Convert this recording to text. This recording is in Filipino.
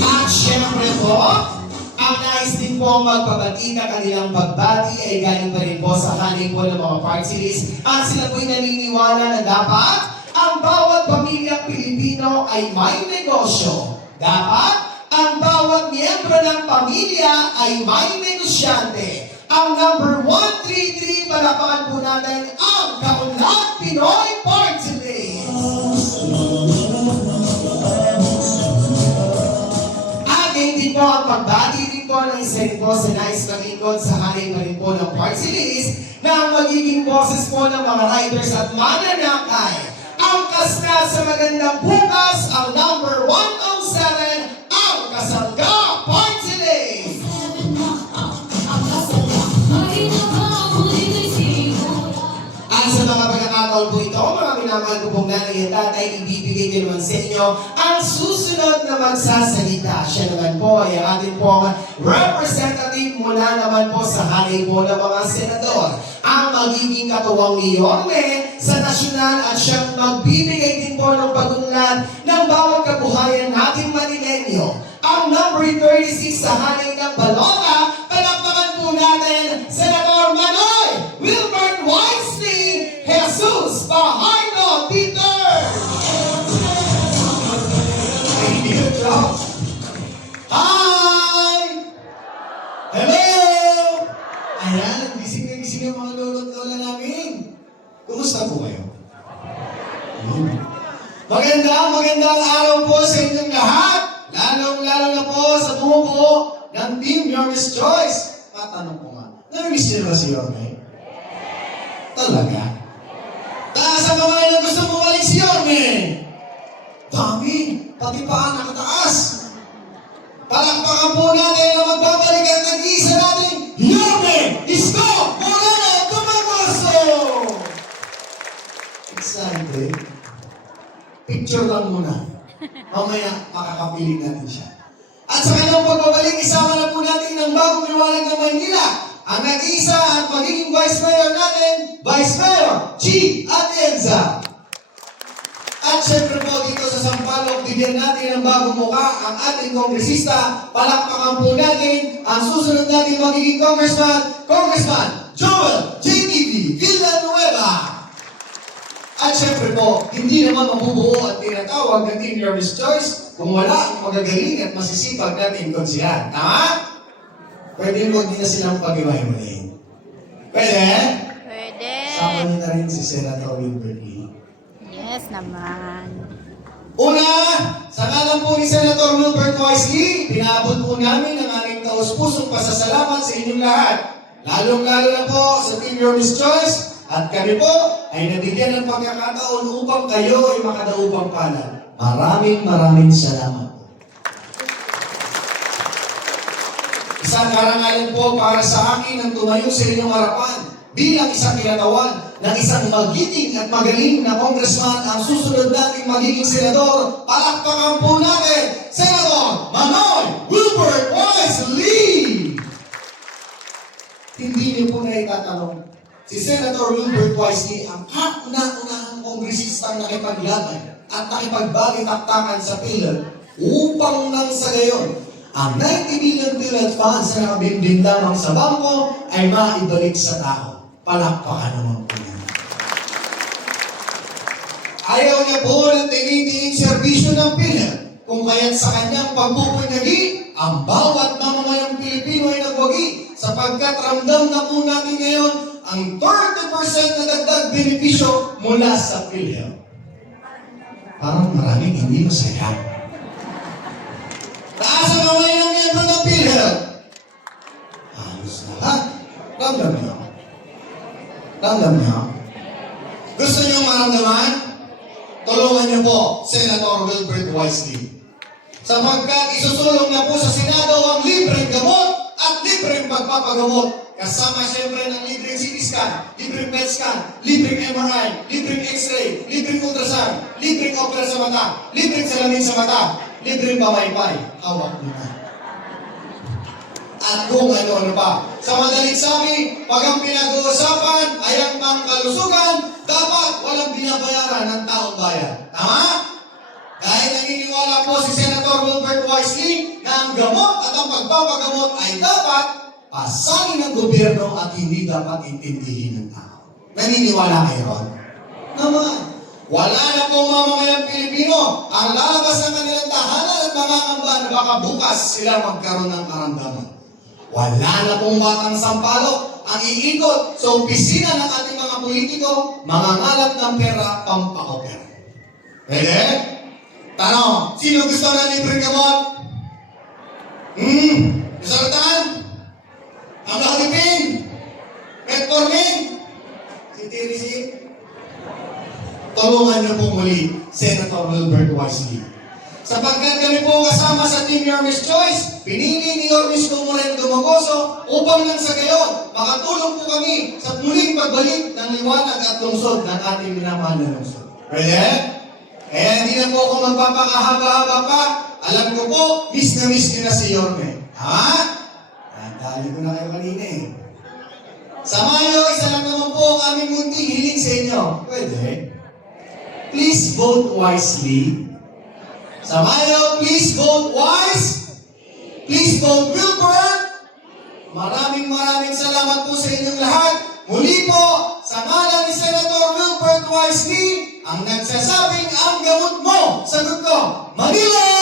At syempre po, ang nais din po magpabati na kanilang pagbati ay galing pa rin po sa kanin po ng mga party list. At sila po'y naniniwala na dapat ang bawat pamilyang Pilipino ay may negosyo. Dapat ang bawat miyembro ng pamilya ay may negosyante. Ang number 133, palapakan po natin ang Kaunlad Pinoy Party List. Again din po ang pagbati din po ng isa rin po sa nais kamikot sa halin na rin po ng party list na ang magiging boses po ng mga riders at mananakay. Ang kasna sa magandang bukas, ang number 107, ang Kasangga Party List. At sa mga pagkakataon po ito, mga minamahal ko pong nanay at tatay, ibibigay ko naman sa inyo ang susunod na magsasalita. Siya naman po ay ating pong representative mula naman po sa halay po ng mga senador. Ang magiging katuwang ni Yorme sa nasyonal at siyang magbibigay din po ng pagunlad ng bawat kabuhayan nating Manilenyo. Ang number 36 sa halay ng Balota, palakpakan po natin, Senator Manoy Wilbert Wisely Jesus Bahaino Peter! Hi! Hello! Ayan, gising na gising ang mga lolo't lola namin. Kumusta po kayo? Magandang araw po sa inyong lahat. Lalong-lalo na po sa bumubuo ng Team Yorme's Choice. Matanong ko nga, nami-miss niyo ba si Yorme? Talaga? Taas ang kamay na gusto bumalik si Yorme. Dami, pati paa nakataas. Palakpakan po natin na magbabalik ang nag-iisa natin, Yorme Isko Moreno Tumagoso! Excited? Picture lang muna. Mamaya makakapiling natin siya. At sa kanyang pagbabalik, isama na po natin ang bagong liwanag ng Manila, ang nag-iisa at magiging Vice Mayor natin, Vice Mayor G. Atienza. At syempre po dito sa Sampaloc, bigyan natin ng bagong mukha ang ating kongresista. Palakpakan po natin ang susunod natin magiging Congressman Joel J.D.V. Villanueva. At syempre po, hindi naman mabubuo at tinatawag na Team Yorme's Choice kung wala ang magagaling at masisipag natin konsihan. Tama? Pwede mo din na silang pag-iwahimayin. Pwede? Pwede. Sama niyo na rin si Senator Wilbert Lee. Yes naman. Una, sa ngalan po ni Senator Wilbert Wisely, pinabot po namin ang aming taus-pusong pasasalamat sa inyong lahat. Lalong-lalo na po sa Team Yorme's Choice. At kami po ay nabigyan ng pagkakataon upang kayo ay makadaupang palad. Maraming salamat po. Isang karangalan po para sa akin ang tumayo sa inyong harapan bilang isang kinatawan ng isang magiting at magaling na congressman ang susunod nating magiging senador. Palakpakan po natin, Senator Manoy Wilbert Wisely! Hindi niyo po na itatanong, si Senator Wilbert Wisely ang kauna-unahang kongresistang nakipaglaban at nakipagbalitaktakan sa PhilHealth upang nang sa gayon, ang 90 million PhilHealth funds na nakabimbing lamang sa bangko ay maibalik sa tao. Palakpakan naman po yan. Ayaw niya po ng tinitingin serbisyo ng PhilHealth kung kaya't sa kanyang pagpupunyagi, ang bawat mamamayang Pilipino ay nagwagi sapagkat ramdam na po natin ngayon ang 30% na dagdag benepisyo mula sa PhilHealth. Parang maraming hindi masaya. Taas ang kamay ng miyembro ng PhilHealth. Halos lahat. Ramdam niyo. Ramdam niyo. Gusto niyo maramdaman? Tulungan niyo po, Senator Wilbert Wisely. Sapagkat isusulong na po sa Senado ang libreng gamot at libreng pagpapagamot. Kasama siyempre ng libreng CT scan, libreng PET scan, libreng MRI, libreng X-ray, libreng ultrasound, libreng opera sa mata, libreng salamin sa mata, libreng pamaypay. Hawak mo na. At kung ano-ano pa. Sa madaling sabi, pag ang pinag-uusapan ay ang pangkalusugan, dapat walang binabayaran ng taong bayan. Tama? Dahil naniniwala po si Senator Wilbert Wisely na ang gamot at ang pagpapagamot ay dapat pasanin ng gobyerno at hindi dapat intindihin ng tao. Naniniwala kayo ron? Naman. Wala na pong mamamayang Pilipino ang lalabas ng kanilang tahanan at mga kamba na baka bukas sila magkaroon ng karamdaman. Wala na pong batang sampalok ang iikot sa opisina ng ating mga politiko, mangangalap ng pera, pampakopera. Pwede? Tanong, sino gusto na libreng gamot? Isaratan? Ang nakatipin? Metformin? Si Tirisi? Tulungan niyo po muli, Senator Wilbert Wisely. Sapagkat kami po kasama sa Team Yormes Choice, pinili ni Yormes Comoren Dumagoso upang nang sa gayon, makatulong po kami sa muling pagbalik ng liwanag at lungsod ng ating minamahal na lungsod. Pwede? Kaya hindi na po ako magpapakahaba-haba pa. Alam ko po, miss niyo na si Yorme. Ha? Dali ko na kayo kanina eh. Sa Mayo, isa lang naman po ang aming munting hiling sa inyo. Pwede? Please vote wisely. Sa Mayo, please vote wise. Please vote Wilbert. Maraming salamat po sa inyong lahat. Muli po, sa ngalan ni Senator Wilbert Wisely, ang nagsasabing ang gamot mo. Sagot ko, Manila!